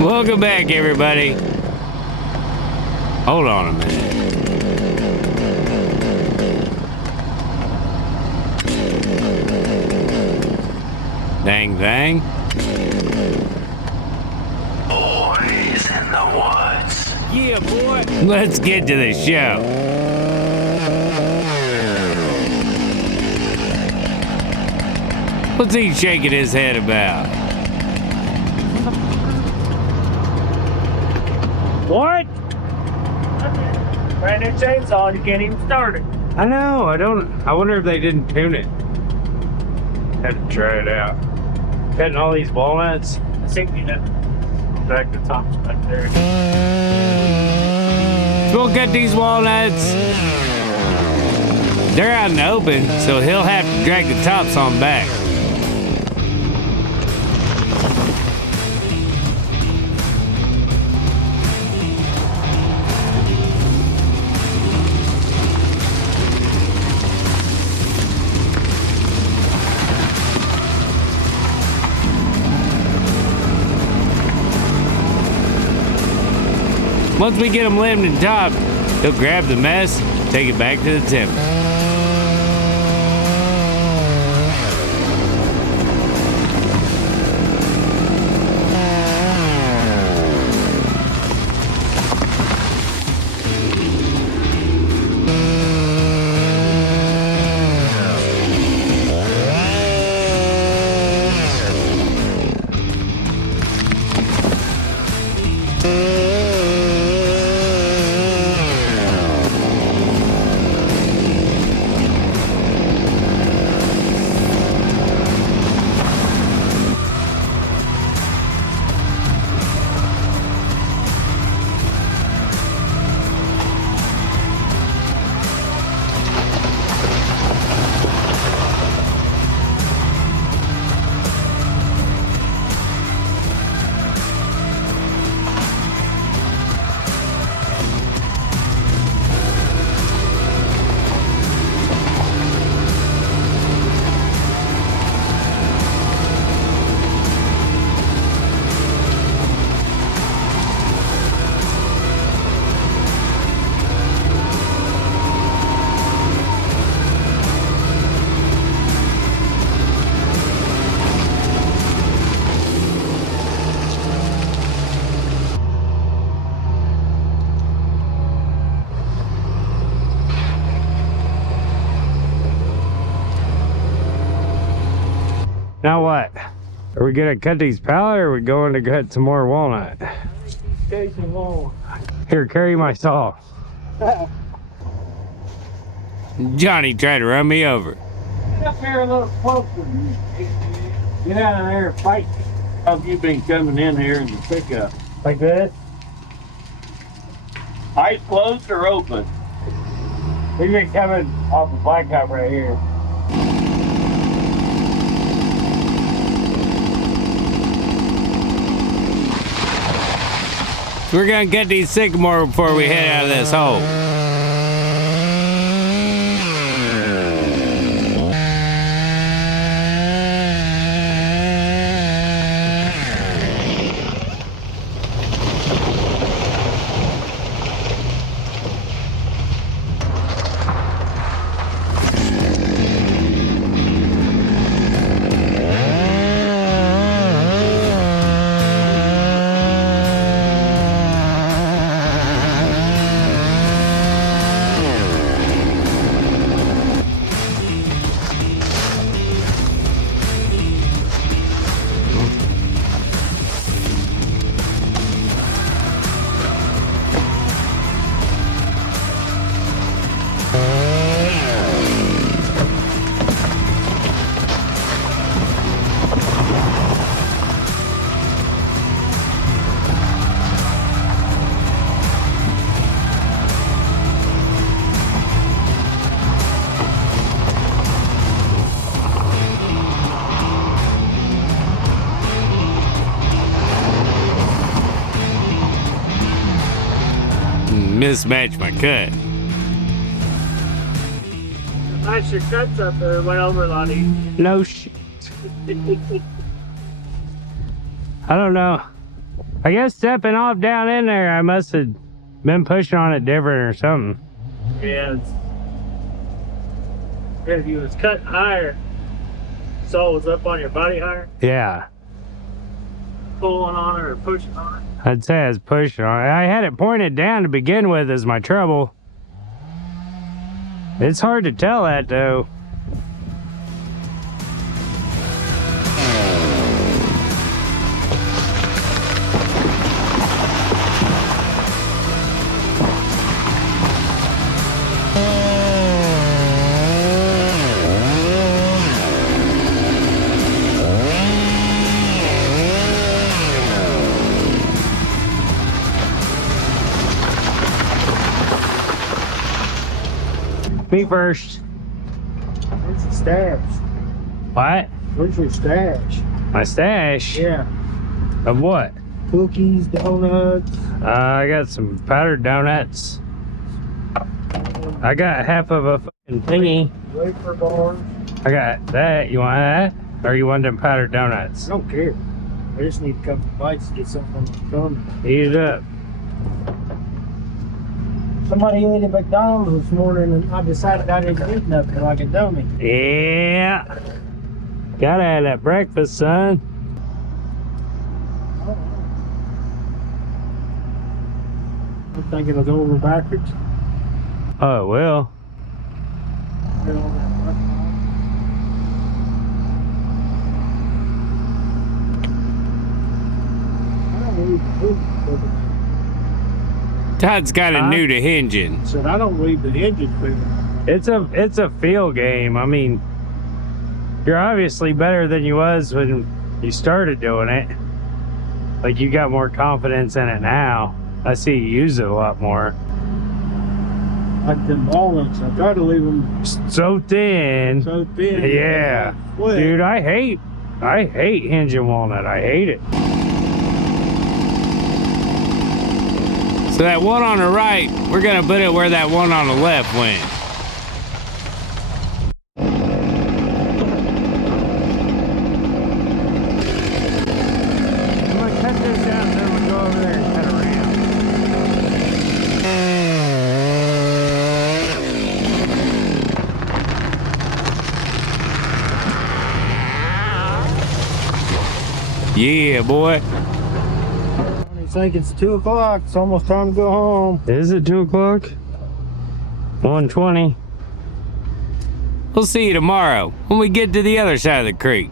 Welcome back, everybody. Hold on a minute. Dang thing. Boys in the woods. Yeah, boy. Let's get to the show. What's he shaking his head about? What? Brand new chainsaw and you can't even start it. I know, I wonder if they didn't tune it. Had to try it out. Cutting all these walnuts. I think you know. Back the top's back there. We'll cut these walnuts. They're out in the open, so he'll have to drag the tops on back. Once we get him limbed and topped, he'll grab the mess, take it back to the timber. Now what? Are we gonna cut these pallet or are we going to cut some more walnut? Here, carry my saw. Johnny tried to run me over. Get up here a little closer. Get out of there and fight. How have you been coming in here in the pickup? Like this? Eyes closed or open? We've been coming off the blacktop right here. We're gonna get these sycamore before we head out of this hole. Mismatched my cut. Nice your cuts up there. Went over a lot easier. No shit. I don't know. I guess stepping off down in there, I must have been pushing on it different or something. Yeah, if you was cut higher, saw was up on your body higher, Yeah. pulling on it or pushing on it. I'd say I was pushing on it. I had it pointed down to begin with as my trouble. It's hard to tell that though. Me first. Where's your stash? What? Where's your stash? My stash? Yeah. Of what? Cookies, donuts. I got some powdered donuts. I got half of a fucking thingy. Wafer bars. I got that. You want that? Or you want them powdered donuts? I don't care. I just need a couple bites to get something on the tongue. Eat it up. Somebody ate at McDonald's this morning and I decided I didn't eat nothing like a dummy. Yeah. Gotta have that breakfast, son. I think it'll go over backwards. Oh, it will. Todd's kind of new to hinging. Said I don't leave the engine clear. It's a feel game. I mean, you're obviously better than you was when you started doing it. Like you got more confidence in it now. I see you use it a lot more. Like them walnuts, I try to leave them So thin. so thin. Yeah. Dude, I hate hinging walnut. I hate it. So that one on the right, we're gonna put it where that one on the left went. I'm gonna cut this out and then I'm gonna go over there and cut around. Yeah, boy. I think it's 2 o'clock. It's almost time to go home. Is it 2 o'clock? 1:20. We'll see you tomorrow when we get to the other side of the creek.